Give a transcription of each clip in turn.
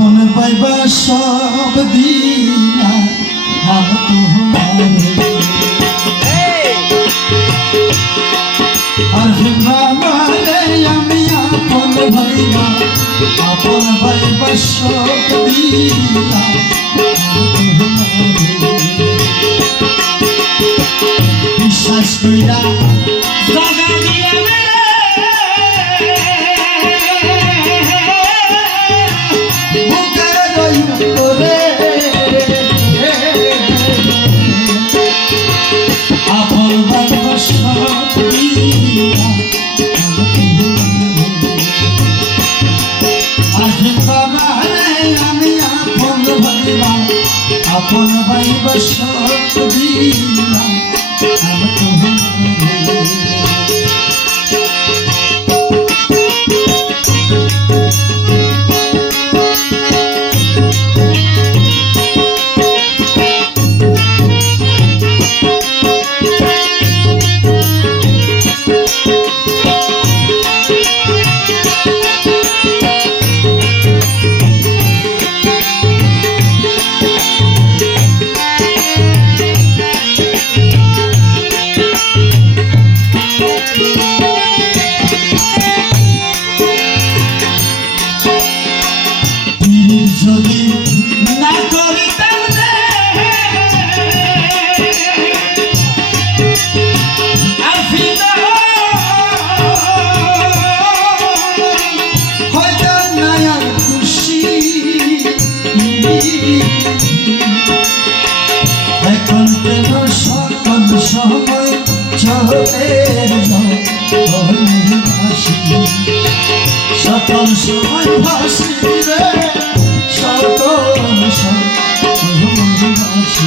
যখন পাইবা সব দিনা হাত তোমার আর হিমা আমি আপন ভাইবা আপন ভাইবা সব দিনা বিশ্বাস কইরা আপন ভাইবা সব সময় চোখের ভাসি সকল সময় ভাসি রে সকল সময় ভাসি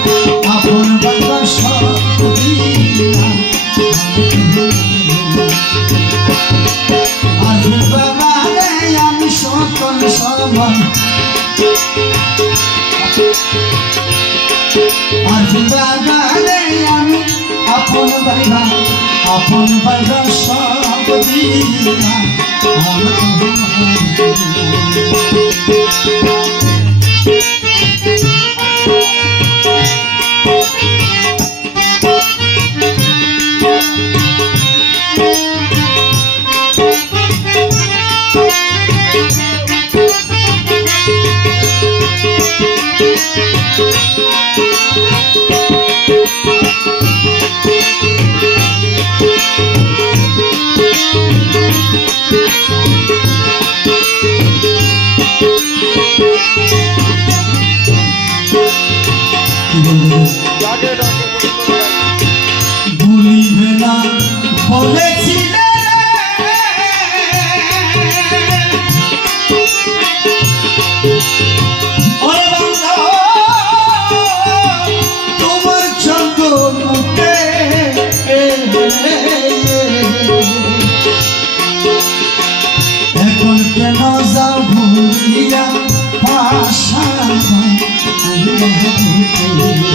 আপন ভাইবা সব দিনা আমার কি I'm gonna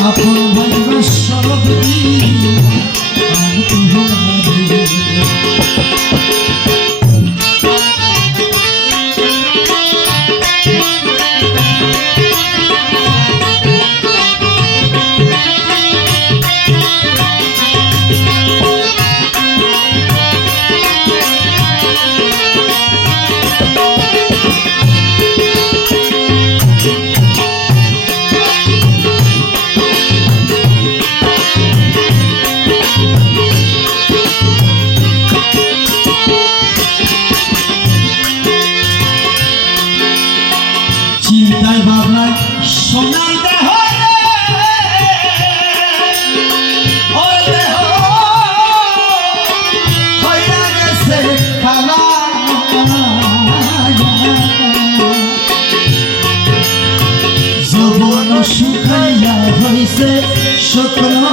আপন ভাই সরব তোমার শুকাইয়া হইছে শুকনো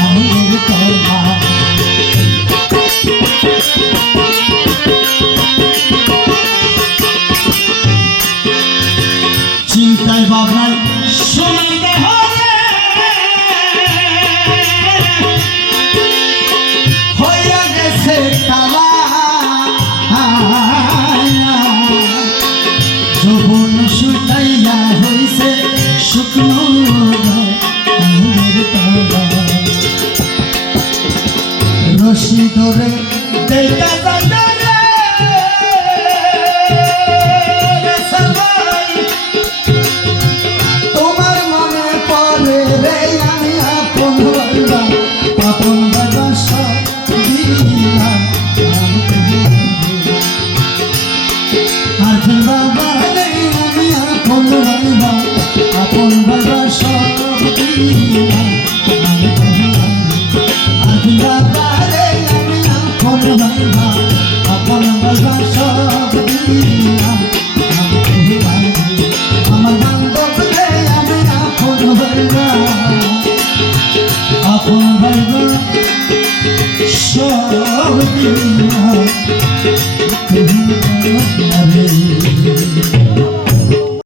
আমাদের কথা চিন্তায় বাবার সময় দেহ「のしどれでいたぞよ」